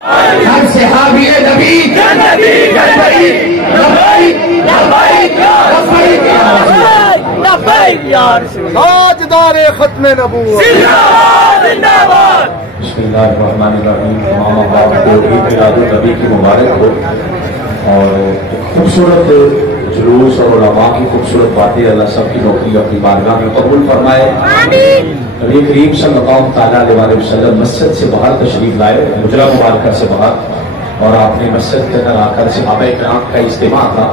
ہر صحابی نبی لبیک لبیک لبیک لبیک یا رسول اللہ، تاجدار ختم نبوت زندہ باد۔ بسم اللہ الرحمن الرحیم۔ تمام احباب کو عید میلاد النبی کی مبارک ہو، اور خوبصورت جلوس اور علماء کی خوبصورت باتیں اللہ سب کی نوکری اپنی بارگاہ میں قبول فرمائے۔ نبی کریم صلی اللہ تعالیٰ علیہ وسلم مسجد سے باہر تشریف لائے، حجرہ مبارکہ سے باہر، اور آپ نے مسجد کے اندر آ کر صحابہ کرام کا اجتماع تھا،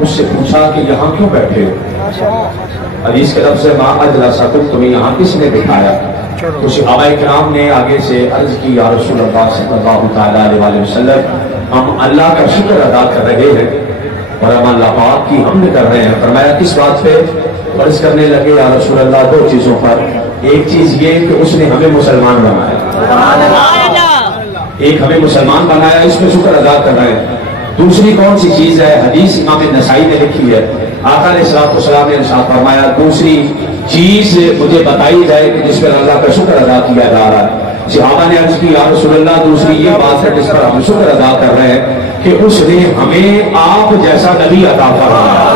مجھ سے پوچھا کہ یہاں کیوں بیٹھے ہو؟ حدیث کے لفظ ما اجلسکم، تمہیں یہاں کس نے بٹھایا؟ تو صحابہ کرام نے آگے سے عرض کی یا رسول اللہ صلی اللہ تعالیٰ علیہ وسلم، ہم اللہ کا شکر ادا کر رہے ہیں اور ہم اللہ پاک کی حمد کر رہے ہیں۔ فرمایا کس بات پہ؟ عرض کرنے لگے یا رسول اللہ دو چیزوں پر، ایک چیز یہ کہ اس نے ہمیں مسلمان بنایا، ایک ہمیں مسلمان بنایا، اس میں شکر ادا کر رہے ہیں۔ دوسری کون سی چیز ہے؟ حدیث امام نسائی نے لکھی ہے، آقا علیہ السلام نے ارشاد فرمایا دوسری چیز مجھے بتائی جائے کہ جس پر اللہ کا شکر ادا کیا جا رہا ہے۔ صحابہ نے عرض کی یا رسول اللہ دوسری یہ بات ہے جس پر ہم شکر ادا کر رہے ہیں کہ اس نے ہمیں آپ جیسا نبی عطا فرمایا۔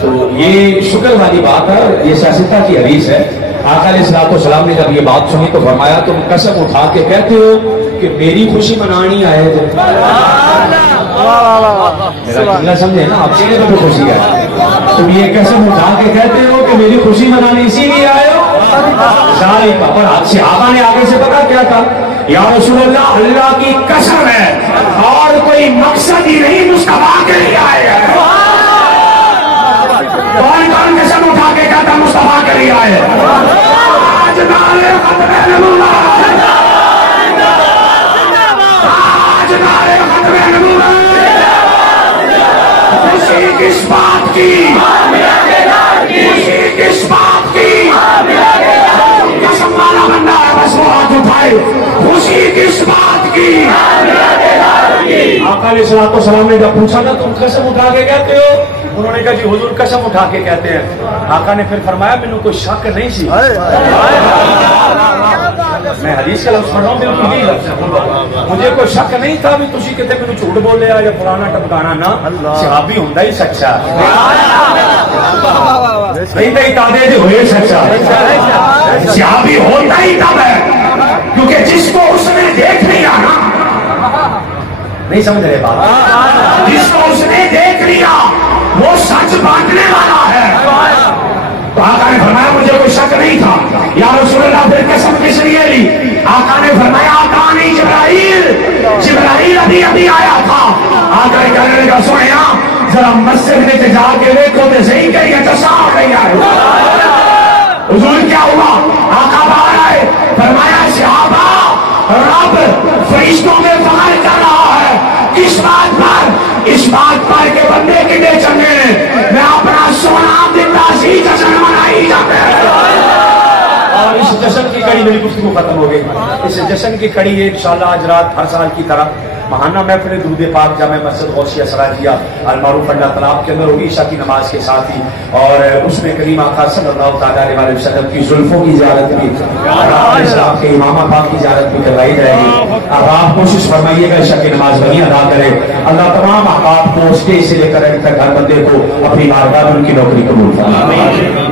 تو یہ شکر والی بات ہے، یہ سیاستہ کی حدیث ہے۔ آقا علیہ السلام نے جب یہ بات سنی تو فرمایا تم قسم اٹھا کے کہتے ہو کہ میری خوشی منانی آئے تھے؟ میرا جملہ سمجھے نا، آپ چہرے پہ خوشی ہے، تم یہ قسم اٹھا کے کہتے ہو کہ میری خوشی منانی اسی لیے آئے ہو؟ ساری پر صحابہ نے آگے سے پتا کیا تھا؟ یا رسول اللہ اللہ کی قسم ہے اور کوئی مقصد ہی نہیں، مصطفیٰ کے لیے آئے ہیں۔ کون کون قسم اٹھا کے کہتا مصطفیٰ کے لیے آئے؟ تاجدار ختم نبوت، تاجدار ختم نبوت، خوشی کس بات کی، خوشی کس بات کی، قسم والا بندہ ہے بس وہ ہاتھ اٹھائے، خوشی کس بات کی؟ آقا علیہ السلام نے جب پوچھا نا تم قسم اٹھا کے کہتے ہو؟ انہوں نے کہا جی حضور قسم اٹھا کے کہتے ہیں۔ آقا نے پھر فرمایا مینوں کوئی شک نہیں سی، میں حدیث کا لفظ پڑھ رہا ہوں، بالکل یہی لفظ ہے، مجھے کوئی شک نہیں تھا بھی تسی کہتے مینوں جھوٹ بولے یا فلانا ٹپکانا نہ، صحابی ہوندا ہی سچا نہیں تے تابع دے ہوئے سچا، صحابی ہوتا ہی تب ہے کیونکہ جس کو اس نے دیکھ لیا نا، نہیں سمجھ رہے بات، جس کو اس نے دیکھ لیا وہ سچ بانٹنے والا ہے۔ تو آقا نے فرمایا مجھے کوئی شک نہیں تھا۔ یا رسول اللہ پھر قسم کس لیے لی؟ آقا نے فرمایا آقا نہیں جبرائیل ابھی آیا تھا، آقا نے کہنے لگا سنیا ذرا مسجد میں جا کے دیکھو تو صحیح کہ یہ چشا آ گئی ہے۔ حضور کیا ہوا؟ آقا باہر آئے، فرمایا صحابہ رب فرشتوں میں فخر کر رہا ہے، کس بات پر؟ اس بات پر کہ بندے کتنے چلے میں اپنا سونا دیتا سی جشن منائی جاتے ہیں۔ اور اس جشن کی کڑی میری گفتگو ختم ہو گئی، اس جشن کی کڑی انشاءاللہ آج رات ہر سال کی طرح ماہانہ محفل درود پاک جامع مسجد غوثیہ سراجیہ المعروف اللہ تالاب کے اندر ہوگی عشاء کی نماز کے ساتھ ہی، اور اس میں کریم آقا صلی اللہ تعالیٰ علیہ وسلم کی زلفوں کی زیارت بھی اور اسلام کے امامہ پاک کی زیارت بھی کروائی جائے گی۔ اب آپ کوشش فرمائیے گا عشاء کی نماز وہیں ادا کریں۔ اللہ تمام احباب کو اسٹیج سے لے کر تک ہر بندے کو اپنی بارگاہ میں ان کی نوکری قبول فرمائے۔